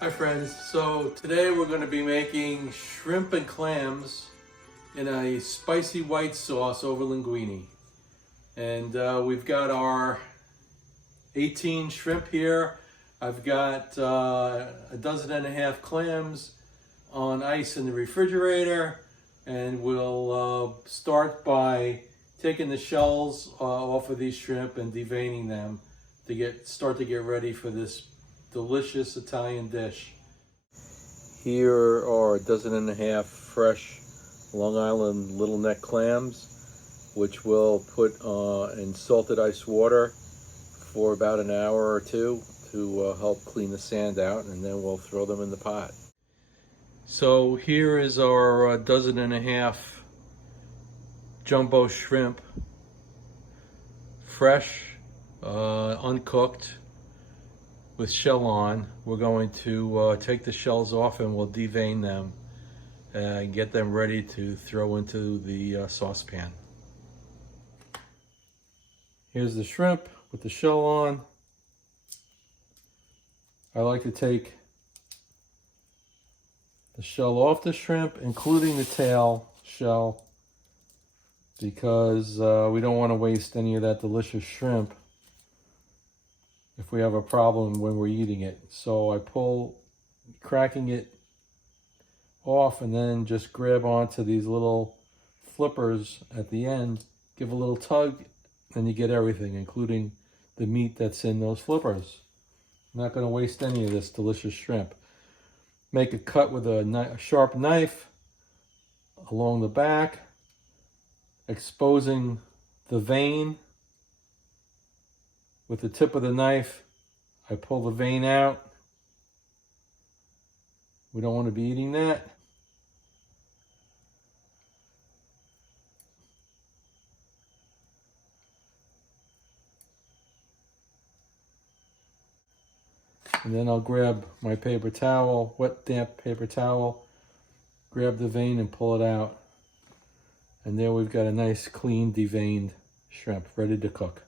Hi friends, so today we're going to be making shrimp and clams in a spicy white sauce over linguine. And we've got our 18 shrimp here. I've got a dozen and a half clams on ice in the refrigerator, and we'll start by taking the shells off of these shrimp and deveining them to start to get ready for this delicious Italian dish. Here are a dozen and a half fresh Long Island little neck clams, which we'll put in salted ice water for about an hour or two to help clean the sand out, and then we'll throw them in the pot. So here is our dozen and a half jumbo shrimp, fresh, uncooked, with shell on. We're going to take the shells off and we'll devein them and get them ready to throw into the saucepan. Here's the shrimp with the shell on. I like to take the shell off the shrimp, including the tail shell, because we don't want to waste any of that delicious shrimp if we have a problem when we're eating it. So I pull, cracking it off, and then just grab onto these little flippers at the end, give a little tug, and you get everything, including the meat that's in those flippers. I'm not going to waste any of this delicious shrimp. Make a cut with a sharp knife along the back, exposing the vein. With the tip of the knife, I pull the vein out. We don't want to be eating that. And then I'll grab my paper towel, wet, damp paper towel, grab the vein and pull it out. And there we've got a nice, clean, deveined shrimp ready to cook.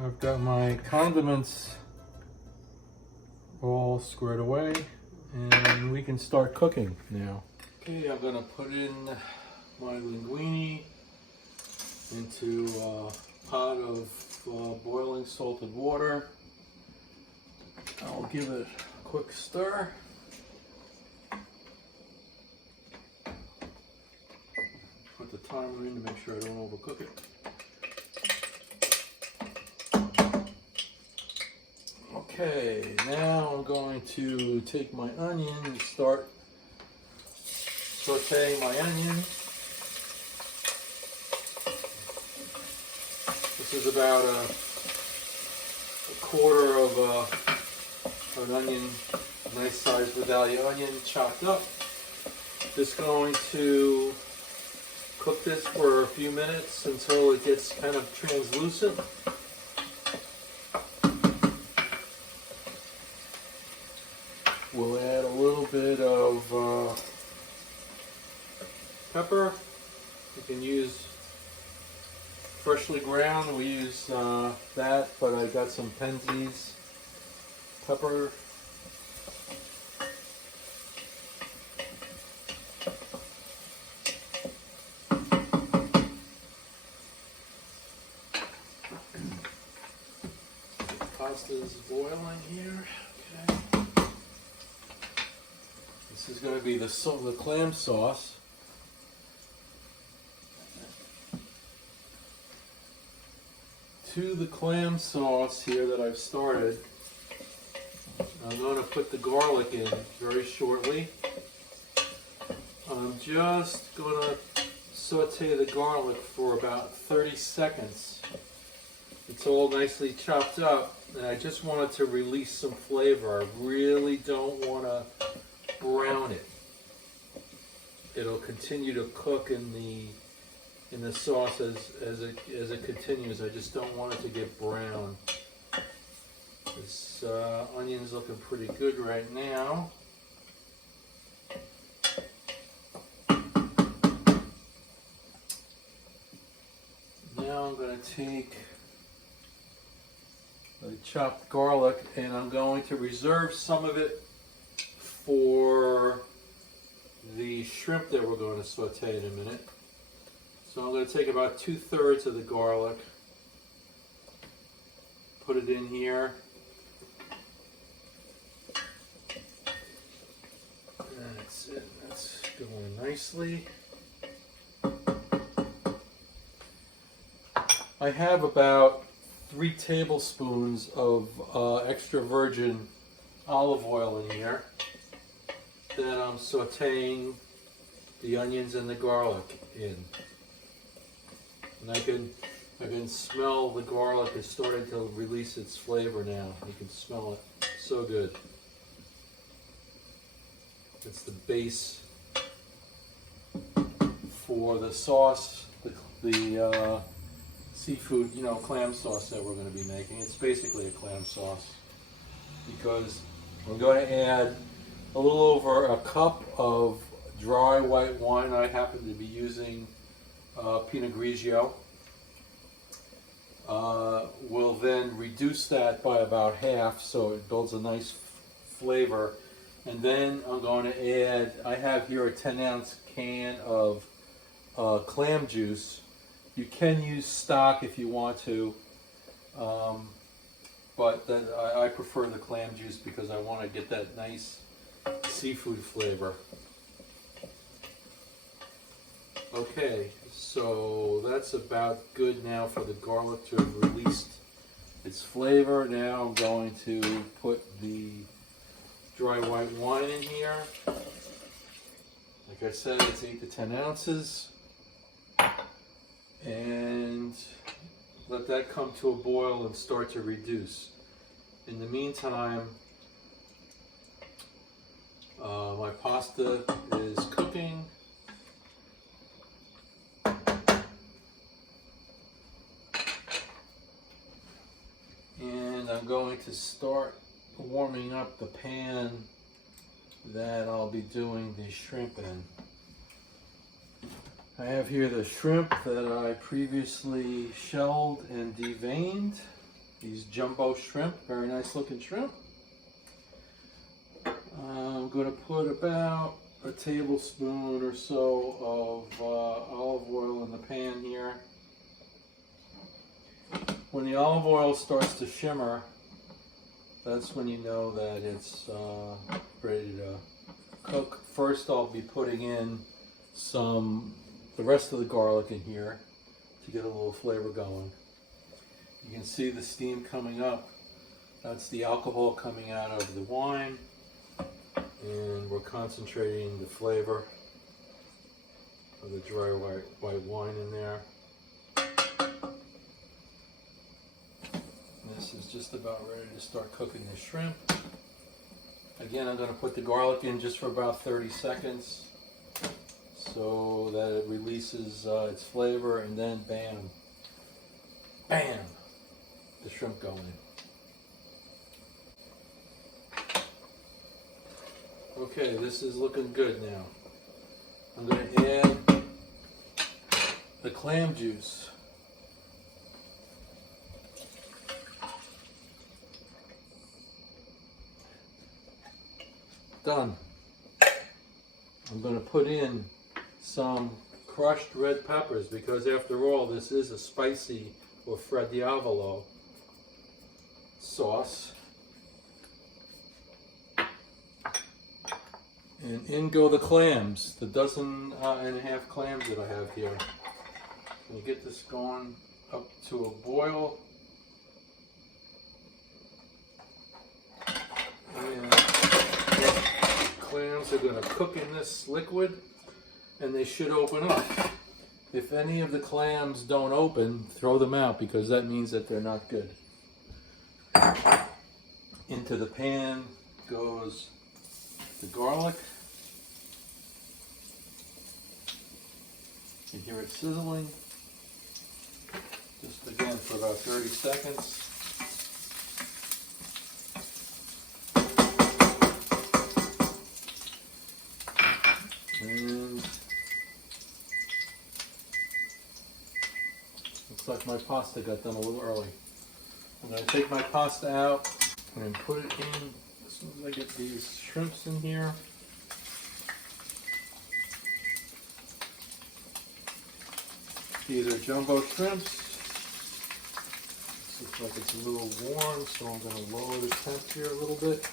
I've got my condiments all squared away, and we can start cooking now. Okay, I'm gonna put in my linguine into a pot of boiling salted water. I'll give it a quick stir. Put the timer in to make sure I don't overcook it. Okay, now I'm going to take my onion and start sauteing my onion. This is about a quarter of an onion nice sized Vidalia onion chopped up. Just going to cook this for a few minutes until it gets kind of translucent. We'll add a little bit of pepper. You can use freshly ground. We use that, but I got some Penzeys pepper. Pasta is boiling here. Okay. This is going to be the clam sauce. To the clam sauce here that I've started, I'm going to put the garlic in very shortly. I'm just going to saute the garlic for about 30 seconds. It's all nicely chopped up, and I just want it to release some flavor. I really don't want to brown it. It'll continue to cook in the sauce as it continues. I just don't want it to get brown. This onion's looking pretty good right now. Now I'm going to take the chopped garlic and I'm going to reserve some of it for the shrimp that we're going to saute in a minute. So I'm going to take about 2/3 of the garlic, put it in here. That's it. That's going nicely. I have about 3 tablespoons of extra virgin olive oil in here that I'm sauteing the onions and the garlic in. And I can smell the garlic is starting to release its flavor now. You can smell it. So good. It's the base for the sauce, the seafood, clam sauce that we're going to be making. It's basically a clam sauce because we're going to add a little over a cup of dry white wine. I happen to be using Pinot Grigio. We'll then reduce that by about half so it builds a nice flavor. And then I'm going to add, I have here a 10-ounce can of clam juice. You can use stock if you want to, but then I prefer the clam juice because I want to get that nice seafood flavor. Okay, so that's about good now for the garlic to have released its flavor. Now I'm going to put the dry white wine in here. Like I said, it's 8 to 10 ounces. And let that come to a boil and start to reduce. In the meantime, my pasta is cooking. And I'm going to start warming up the pan that I'll be doing the shrimp in. I have here the shrimp that I previously shelled and deveined. These jumbo shrimp, very nice looking shrimp. I'm going to put about a tablespoon or so of olive oil in the pan here. When the olive oil starts to shimmer, that's when you know that it's ready to cook. First I'll be putting in the rest of the garlic in here to get a little flavor going. You can see the steam coming up. That's the alcohol coming out of the wine, and we're concentrating the flavor of the dry white wine in there. This is just about ready to start cooking the shrimp. I Again, I'm going to put the garlic in just for about 30 seconds so that it releases its flavor, and then bam, bam, the shrimp go in. Okay, this is looking good now. I'm going to add the clam juice. Done. I'm going to put in some crushed red peppers because after all this is a spicy or Diavolo sauce. And in go the clams, the dozen and a half clams that I have here. We'll get this going up to a boil. And clams are going to cook in this liquid, and they should open up. If any of the clams don't open, throw them out because that means that they're not good. Into the pan goes the garlic. You hear it sizzling. Just again for about 30 seconds. And looks like my pasta got done a little early. I'm going to take my pasta out and put it in as soon as I get these shrimps in here. These are jumbo shrimps. This looks like it's a little warm, so I'm going to lower the temp here a little bit.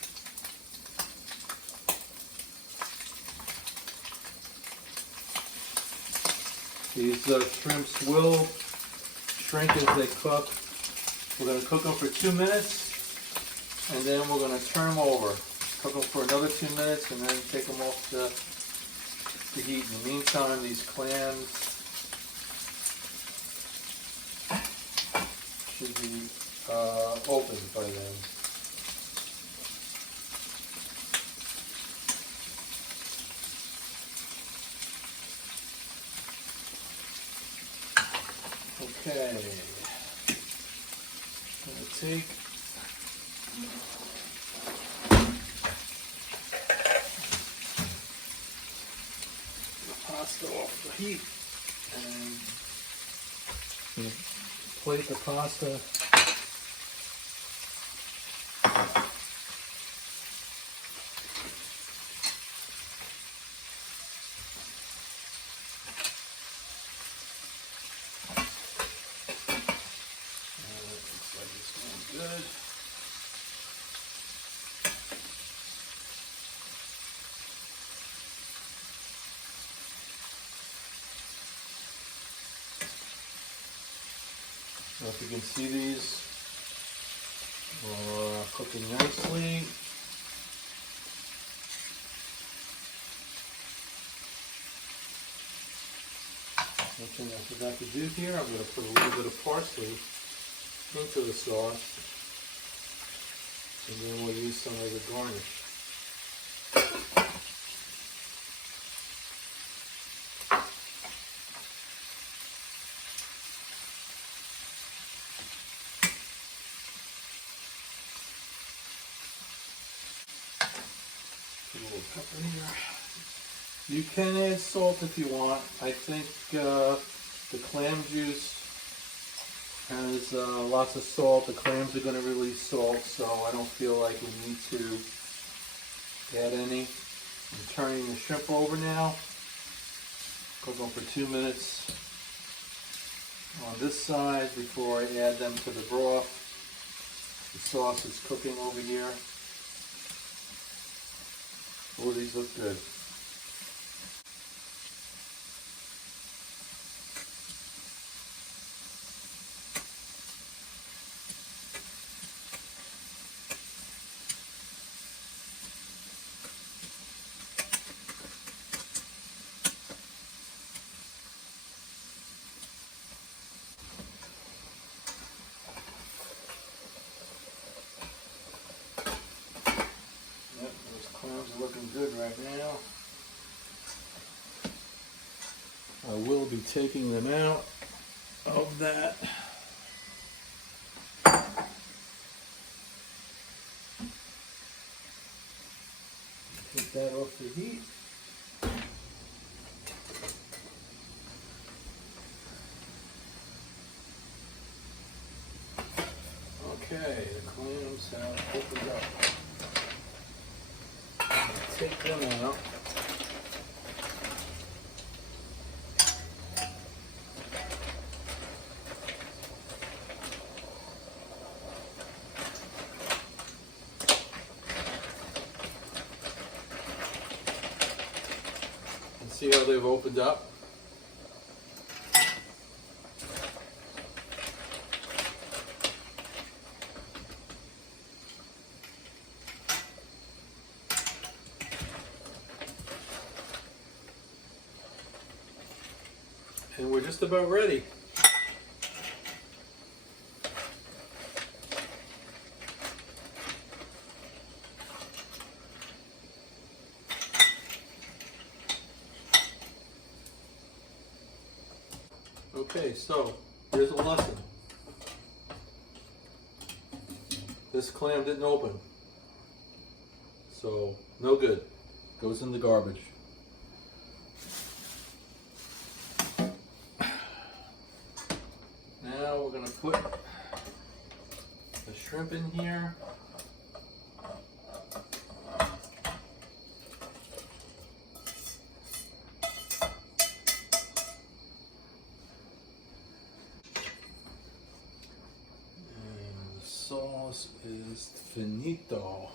These shrimps will shrink as they cook. We're going to cook them for 2 minutes, and then we're going to turn them over. Cook them for another 2 minutes, and then take them off the heat. In the meantime, these clams should be opened by then. Okay, I'm going to take the pasta off the heat and plate the pasta. Good. Now if you can see, these are cooking nicely. One thing I forgot to do here, I'm going to put a little bit of parsley into the sauce, and then we'll use some as a garnish. Put a little pepper here. You can add salt if you want. I think the clam juice has lots of salt. The clams are going to release salt, so I don't feel like we need to add any. I'm turning the shrimp over now. Cook them for 2 minutes on this side before I add them to the broth. The sauce is cooking over here. Oh, these look good. right now. I will be taking them out of that. Take that off the heat. Okay, the clams have opened up. Take them out. And see how they've opened up? And we're just about ready. Okay, so here's a lesson. This clam didn't open, so no good. Goes in the garbage. Now we're going to put the shrimp in here. And the sauce is finito.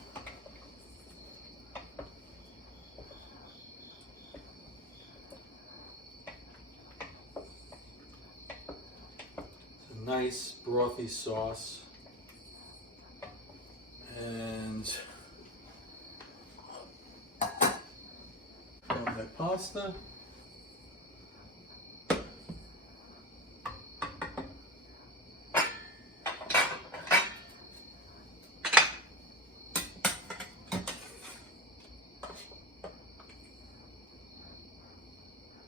Nice brothy sauce, and from my pasta.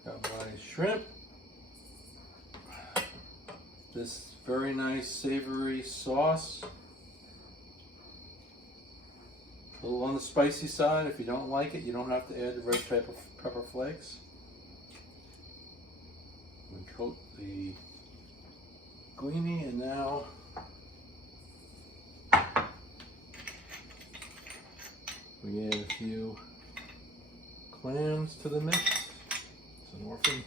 Got my shrimp. This very nice savory sauce. A little on the spicy side. If you don't like it, you don't have to add the red pepper flakes. We coat the linguine, and now we add a few clams to the mix. It's an orphan.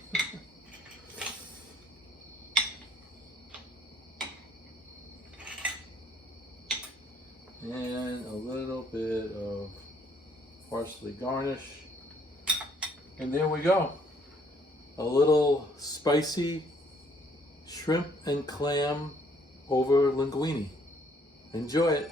And a little bit of parsley garnish. And there we go. A little spicy shrimp and clam over linguine. Enjoy it.